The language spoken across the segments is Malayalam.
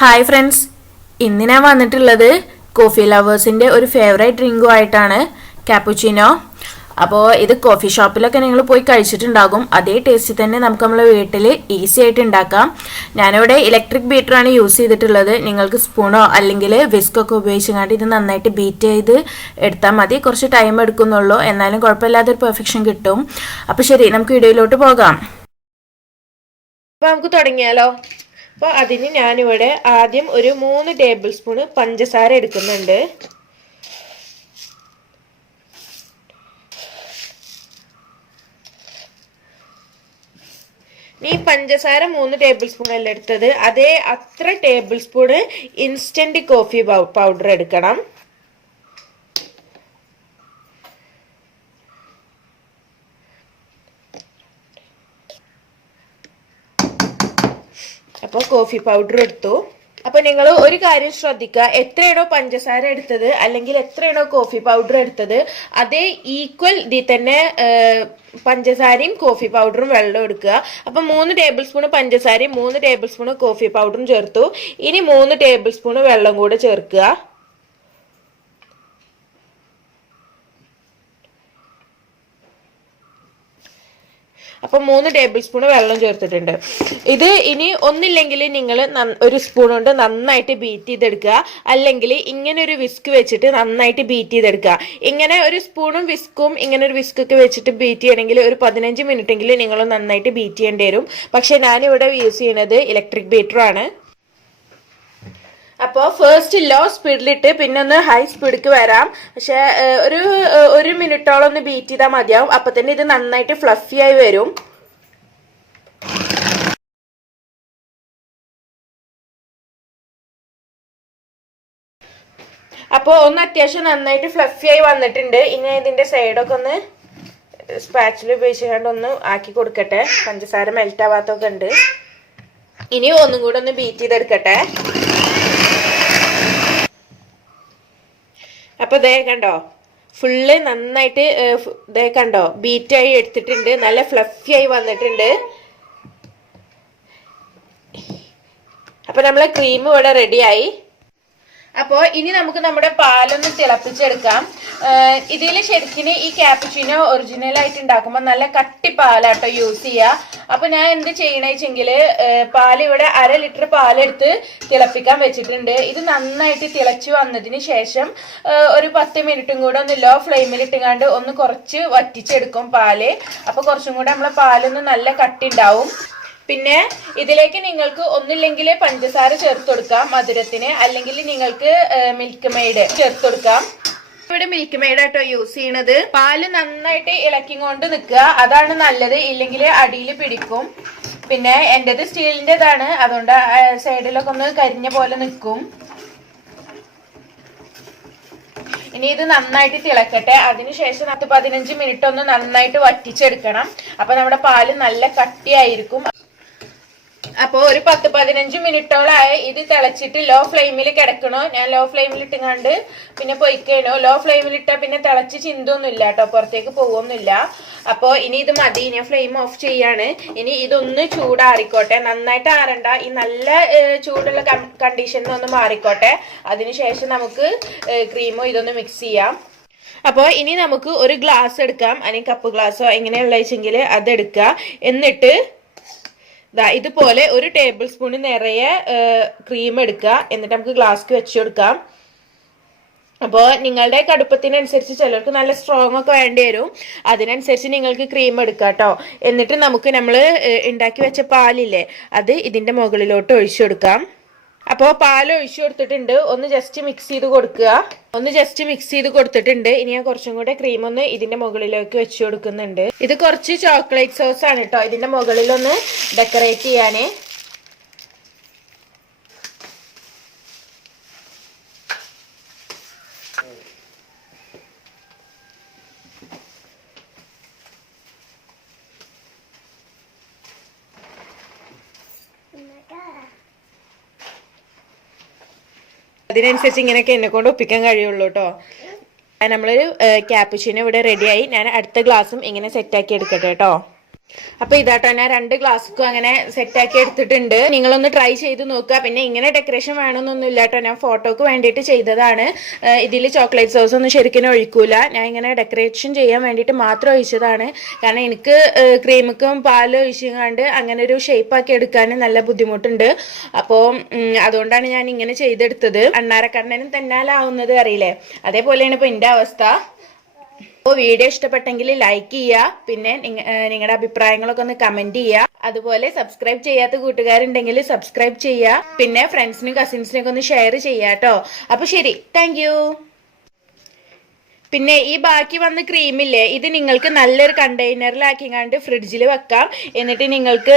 ഹായ് ഫ്രണ്ട്സ്, ഇന്ന് ഞാൻ വന്നിട്ടുള്ളത് കോഫി ലവേഴ്സിൻ്റെ ഒരു ഫേവറേറ്റ് ഡ്രിങ്കുമായിട്ടാണ്, ക്യാപ്പുച്ചിനോ. അപ്പോൾ ഇത് കോഫി ഷോപ്പിലൊക്കെ നിങ്ങൾ പോയി കഴിച്ചിട്ടുണ്ടാകും. അതേ ടേസ്റ്റ് തന്നെ നമുക്ക് നമ്മളെ വീട്ടിൽ ഈസി ആയിട്ട് ഉണ്ടാക്കാം. ഞാനിവിടെ ഇലക്ട്രിക് ബീറ്ററാണ് യൂസ് ചെയ്തിട്ടുള്ളത്. നിങ്ങൾക്ക് സ്പൂണോ അല്ലെങ്കിൽ വിസ്കൊക്കെ ഉപയോഗിച്ചുകൊണ്ട് ഇത് നന്നായിട്ട് ബീറ്റ് ചെയ്ത് എടുത്താൽ മതി. കുറച്ച് ടൈം എടുക്കുന്നുള്ളൂ, എന്നാലും കുഴപ്പമില്ലാത്തൊരു പെർഫെക്ഷൻ കിട്ടും. അപ്പോൾ ശരി, നമുക്ക് വീഡിയോയിലോട്ട് പോകാം. അപ്പോൾ നമുക്ക് തുടങ്ങിയാലോ. അപ്പോൾ അതിന് ഞാനിവിടെ ആദ്യം ഒരു 3 ടേബിൾ സ്പൂൺ പഞ്ചസാര എടുക്കുന്നുണ്ട്. ഈ പഞ്ചസാര 3 ടേബിൾ സ്പൂൺ അല്ല എടുത്തത്, അതേ അത്ര table spoon instant coffee powder എടുക്കണം. അപ്പോൾ കോഫി പൗഡർ എടുത്തു. അപ്പോൾ നിങ്ങൾ ഒരു കാര്യം ശ്രദ്ധിക്കുക, എത്രയാണോ പഞ്ചസാര എടുത്തത് അല്ലെങ്കിൽ എത്രയാണോ കോഫി പൗഡർ എടുത്തത്, അതേ ഈക്വൽ ഇതിൽ തന്നെ പഞ്ചസാരയും കോഫി പൗഡറും വെള്ളം എടുക്കുക. അപ്പം 3 ടേബിൾ സ്പൂൺ പഞ്ചസാരയും 3 ടേബിൾ സ്പൂൺ കോഫി പൗഡറും ചേർത്തു. ഇനി 3 ടേബിൾ സ്പൂൺ വെള്ളം കൂടെ ചേർക്കുക. അപ്പം 3 ടേബിൾ സ്പൂൺ വെള്ളം ചേർത്തിട്ടുണ്ട്. ഇത് ഇനി ഒന്നില്ലെങ്കിൽ നിങ്ങൾ ഒരു സ്പൂൺ കൊണ്ട് നന്നായിട്ട് ബീറ്റ് ചെയ്തെടുക്കുക, അല്ലെങ്കിൽ ഇങ്ങനെ ഒരു വിസ്ക് വെച്ചിട്ട് നന്നായിട്ട് ബീറ്റ് ചെയ്തെടുക്കുക. ഇങ്ങനെ ഒരു സ്പൂണും വിസ്കും ഇങ്ങനെ ഒരു വിസ്കൊക്കെ വെച്ചിട്ട് ബീറ്റ് ചെയ്യണമെങ്കിൽ ഒരു 15 മിനിറ്റെങ്കിലും നിങ്ങൾ നന്നായിട്ട് ബീറ്റ് ചെയ്യേണ്ടി വരും. പക്ഷെ ഞാനിവിടെ യൂസ് ചെയ്യുന്നത് ഇലക്ട്രിക് ബീറ്ററാണ്. അപ്പോൾ ഫസ്റ്റ് ലോ സ്പീഡിലിട്ട് പിന്നെ ഒന്ന് ഹൈ സ്പീഡിലേക്ക് വരാം. പക്ഷെ ഒരു മിനിറ്റോളം ഒന്ന് ബീറ്റ് ചെയ്താൽ മതിയാവും. അപ്പം തന്നെ ഇത് നന്നായിട്ട് ഫ്ലഫി ആയി വരും. അപ്പോൾ ഒന്ന് അത്യാവശ്യം നന്നായിട്ട് ഫ്ലഫി ആയി വന്നിട്ടുണ്ട്. ഇനി ഇതിൻ്റെ സൈഡൊക്കെ ഒന്ന് സ്പാച്ചിൽ ഉപയോഗിച്ചുകൊണ്ട് ഒന്ന് ആക്കി കൊടുക്കട്ടെ. പഞ്ചസാര മെൽറ്റ് ആവാത്തൊക്കെ ഉണ്ട്. ഇനി ഒന്നും കൂടെ ഒന്ന് ബീറ്റ് ചെയ്തെടുക്കട്ടെ. അപ്പോൾ ദേ കണ്ടോ, ഫുള്ള് നന്നായിട്ട് ദേ കണ്ടോ ബീറ്റായി എടുത്തിട്ടുണ്ട്. നല്ല ഫ്ലഫി ആയി വന്നിട്ടുണ്ട്. അപ്പോൾ നമ്മളെ ക്രീം ഇവിടെ റെഡിയായി. അപ്പോൾ ഇനി നമുക്ക് നമ്മുടെ പാലൊന്ന് തിളപ്പിച്ചെടുക്കാം. ഇതിൽ ശരിക്കും ഈ ക്യാപ്പുച്ചിനോ ഒറിജിനലായിട്ട് ഉണ്ടാക്കുമ്പോൾ നല്ല കട്ടി പാലാട്ടോ യൂസ് ചെയ്യുക. അപ്പോൾ ഞാൻ എന്ത് ചെയ്യണമെന്ന് വെച്ചെങ്കിൽ പാൽ ഇവിടെ 1/2 ലിറ്റർ പാലെടുത്ത് തിളപ്പിക്കാൻ വെച്ചിട്ടുണ്ട്. ഇത് നന്നായിട്ട് തിളച്ച് വന്നതിന് ശേഷം ഒരു 10 മിനിറ്റും കൂടെ ഒന്ന് ലോ ഫ്ലെയിമിൽ ഇട്ടുകൊണ്ട് ഒന്ന് കുറച്ച് വറ്റിച്ചെടുക്കും പാല്. അപ്പോൾ കുറച്ചും കൂടെ നമ്മളെ പാലൊന്ന് നല്ല കട്ടി ഉണ്ടാവും. പിന്നെ ഇതിലേക്ക് നിങ്ങൾക്ക് ഒന്നില്ലെങ്കിൽ പഞ്ചസാര ചേർത്ത് കൊടുക്കാം മധുരത്തിന്, അല്ലെങ്കിൽ നിങ്ങൾക്ക് മിൽക്ക് മെയ്ഡ് ചേർത്ത് കൊടുക്കാം. ഇവിടെ മിൽക്ക് മെയ്ഡ് ആട്ടോ യൂസ് ചെയ്യണത്. പാല് നന്നായിട്ട് ഇളക്കിക്കൊണ്ട് നിൽക്കുക, അതാണ് നല്ലത്. ഇല്ലെങ്കിൽ അടിയിൽ പിടിക്കും. പിന്നെ എൻ്റെത് സ്റ്റീലിൻ്റെതാണ്, അതുകൊണ്ട് സൈഡിലൊക്കെ ഒന്ന് കരിഞ്ഞ പോലെ നിൽക്കും. ഇനി ഇത് നന്നായിട്ട് തിളക്കട്ടെ. അതിനുശേഷം 15 മിനിറ്റ് ഒന്ന് നന്നായിട്ട് വറ്റിച്ചെടുക്കണം. അപ്പൊ നമ്മുടെ പാല് നല്ല കട്ടിയായിരിക്കും. അപ്പോൾ ഒരു 10-15 മിനിറ്റോളായി ഇത് തിളച്ചിട്ട് ലോ ഫ്ലെയിമിൽ കിടക്കണോ. ഞാൻ ലോ ഫ്ലെയിമിൽ ഇട്ടുകൊണ്ട് പിന്നെ പൊയ്ക്കണോ. ലോ ഫ്ലെയിമിൽ ഇട്ടാൽ പിന്നെ തിളച്ച് ചിന്തൊന്നുമില്ല കേട്ടോ, പുറത്തേക്ക് പോകുന്നില്ല. അപ്പോൾ ഇനി ഇത് മതി, ഞാൻ ഫ്ലെയിം ഓഫ് ചെയ്യാണ്. ഇനി ഇതൊന്ന് ചൂടാറിക്കോട്ടെ, നന്നായിട്ട് ആറണ്ട. ഈ നല്ല ചൂടുള്ള കണ്ടീഷനിൽ ഒന്ന് മാറിക്കോട്ടെ. അതിനുശേഷം നമുക്ക് ക്രീമോ ഇതൊന്ന് മിക്സ് ചെയ്യാം. അപ്പോൾ ഇനി നമുക്ക് ഒരു ഗ്ലാസ് എടുക്കാം, അല്ലെങ്കിൽ കപ്പ് ഗ്ലാസ്സോ എങ്ങനെയുള്ള വെച്ചെങ്കിൽ അതെടുക്കുക. എന്നിട്ട് ഇതുപോലെ ഒരു ടേബിൾ സ്പൂൺ നിറയെ ക്രീം എടുക്കുക. എന്നിട്ട് നമുക്ക് ഗ്ലാസ്ക്ക് വെച്ച് കൊടുക്കാം. അപ്പോൾ നിങ്ങളുടെ കടുപ്പത്തിനനുസരിച്ച് ചിലർക്ക് നല്ല സ്ട്രോങ് ഒക്കെ വേണ്ടി വരും, അതിനനുസരിച്ച് നിങ്ങൾക്ക് ക്രീം എടുക്കാം കേട്ടോ. എന്നിട്ട് നമുക്ക് നമ്മൾ ഉണ്ടാക്കി വെച്ച പാലില്ലേ, അത് ഇതിൻ്റെ മുകളിലോട്ട് ഒഴിച്ചു കൊടുക്കാം. അപ്പോൾ പാൽ ഒഴിച്ചു കൊടുത്തിട്ടുണ്ട്. ഒന്ന് ജസ്റ്റ് മിക്സ് ചെയ്ത് കൊടുത്തിട്ടുണ്ട്. ഇനി ഞാൻ കുറച്ചും കൂടെ ക്രീം ഒന്ന് ഇതിന്റെ മുകളിലേക്ക് വെച്ച് കൊടുക്കുന്നുണ്ട്. ഇത് കുറച്ച് ചോക്ലേറ്റ് സോസ് ആണ് കേട്ടോ, ഇതിന്റെ മുകളിലൊന്ന് ഡെക്കറേറ്റ് ചെയ്യാനേ. അതിനനുസരിച്ച് ഇങ്ങനെയൊക്കെ എന്നെ കൊണ്ട് ഒപ്പിക്കാൻ കഴിയുള്ളൂ കേട്ടോ. നമ്മളൊരു ക്യാപ്പുച്ചിനോ ഇവിടെ റെഡിയായി. ഞാൻ അടുത്ത ഗ്ലാസ്സും ഇങ്ങനെ സെറ്റാക്കി എടുക്കട്ടെ കേട്ടോ. അപ്പൊ ഇതാട്ടോ ഞാൻ 2 ഗ്ലാസ്സും അങ്ങനെ സെറ്റാക്കി എടുത്തിട്ടുണ്ട്. നിങ്ങളൊന്ന് ട്രൈ ചെയ്ത് നോക്കുക. പിന്നെ ഇങ്ങനെ ഡെക്കറേഷൻ വേണമെന്നൊന്നും ഇല്ലാട്ടോ, ഞാൻ ഫോട്ടോക്ക് വേണ്ടിയിട്ട് ചെയ്തതാണ്. ഇതിൽ ചോക്ലേറ്റ് സോസ് ഒന്നും ശരിക്കും ഒഴിക്കൂല, ഞാൻ ഇങ്ങനെ ഡെക്കറേഷൻ ചെയ്യാൻ വേണ്ടിയിട്ട് മാത്രം ഒഴിച്ചതാണ്. കാരണം എനിക്ക് ക്രീമുക്കും പാലും ഒഴിച്ചുകൊണ്ട് അങ്ങനെ ഒരു ഷേപ്പാക്കി എടുക്കാൻ നല്ല ബുദ്ധിമുട്ടുണ്ട്. അപ്പോൾ അതുകൊണ്ടാണ് ഞാൻ ഇങ്ങനെ ചെയ്തെടുത്തത്. അണ്ണാരക്കണ്ണനും തന്നാലാവുന്നത് അറിയില്ലേ, അതേപോലെയാണ് ഇപ്പോൾ എൻ്റെ അവസ്ഥ. അപ്പോൾ വീഡിയോ ഇഷ്ടപ്പെട്ടെങ്കിൽ ലൈക്ക് ചെയ്യുക, പിന്നെ നിങ്ങളുടെ അഭിപ്രായങ്ങളൊക്കെ ഒന്ന് കമന്റ് ചെയ്യുക. അതുപോലെ സബ്സ്ക്രൈബ് ചെയ്യാത്ത കൂട്ടുകാരുണ്ടെങ്കിൽ സബ്സ്ക്രൈബ് ചെയ്യുക. പിന്നെ ഫ്രണ്ട്സിനും കസിൻസിനൊക്കെ ഒന്ന് ഷെയർ ചെയ്യുക കേട്ടോ. അപ്പോൾ ശരി, താങ്ക്. പിന്നെ ഈ ബാക്കി വന്ന ക്രീമില്ലേ, ഇത് നിങ്ങൾക്ക് നല്ലൊരു കണ്ടെയ്നറിലാക്കിങ്ങാണ്ട് ഫ്രിഡ്ജിൽ വെക്കാം. എന്നിട്ട് നിങ്ങൾക്ക്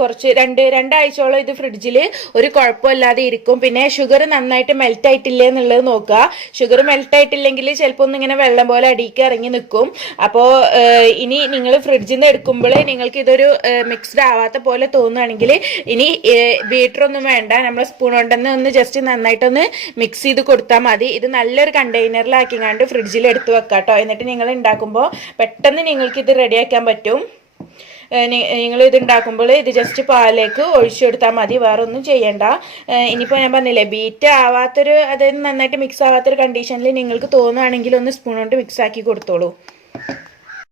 കുറച്ച് രണ്ടാഴ്ചയോളം ഇത് ഫ്രിഡ്ജിൽ ഒരു കുഴപ്പമില്ലാതെ ഇരിക്കും. പിന്നെ ഷുഗർ നന്നായിട്ട് മെൽറ്റ് ആയിട്ടില്ലേ എന്നുള്ളത് നോക്കുക. ഷുഗർ മെൽറ്റ് ആയിട്ടില്ലെങ്കിൽ ചിലപ്പോൾ ഒന്നിങ്ങനെ വെള്ളം പോലെ അടിക്ക് ഇറങ്ങി നിൽക്കും. അപ്പോൾ ഇനി നിങ്ങൾ ഫ്രിഡ്ജിൽ നിന്ന് എടുക്കുമ്പോൾ നിങ്ങൾക്ക് ഇതൊരു മിക്സ്ഡ് ആവാത്ത പോലെ തോന്നുകയാണെങ്കിൽ ഇനി ബീറ്ററൊന്നും വേണ്ട, നമ്മൾ സ്പൂൺ കൊണ്ടുവന്ന് ഒന്ന് ജസ്റ്റ് നന്നായിട്ടൊന്ന് മിക്സ് ചെയ്ത് കൊടുത്താൽ മതി. ഇത് നല്ലൊരു കണ്ടെയ്നറിലാക്കിങ്ങാണ്ട് ഫ്രിഡ്ജിൽ എടുത്ത് വെക്കാട്ടോ. എന്നിട്ട് നിങ്ങൾ ഉണ്ടാക്കുമ്പോൾ പെട്ടെന്ന് നിങ്ങൾക്ക് ഇത് റെഡിയാക്കാൻ പറ്റും. നിങ്ങൾ ഇത് ഉണ്ടാക്കുമ്പോൾ ഇത് ജസ്റ്റ് പാലിലേക്ക് ഒഴിച്ചെടുത്താൽ മതി, വേറെ ഒന്നും ചെയ്യണ്ട. ഇനിയിപ്പോൾ ഞാൻ പറഞ്ഞില്ലേ, ബീറ്റ് ആവാത്തൊരു, അതായത് നന്നായിട്ട് മിക്സ് ആവാത്തൊരു കണ്ടീഷനിൽ നിങ്ങൾക്ക് തോന്നുകയാണെങ്കിൽ ഒന്ന് സ്പൂൺ കൊണ്ട് മിക്സ് ആക്കി കൊടുത്തോളൂ.